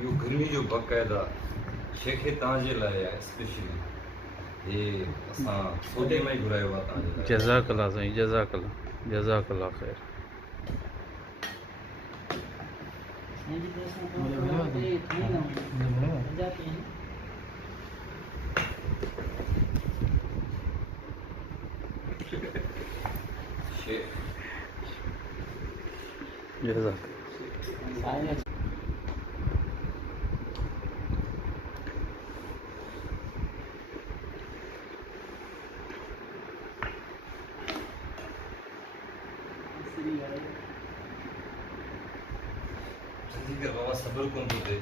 यो गर्मी जो बक़ाइदा शेखे तव्हांजे लाइ आहे स्पेशली ये असां सौदे में ई घुरायो आहे तव्हांजे लाइ। जज़ाकल्ला साईं, जज़ाकल्ला, जज़ाकल्ला ख़ैर। शेख जज़ाकल्ला। बाबा सब्र कोन थो थिए।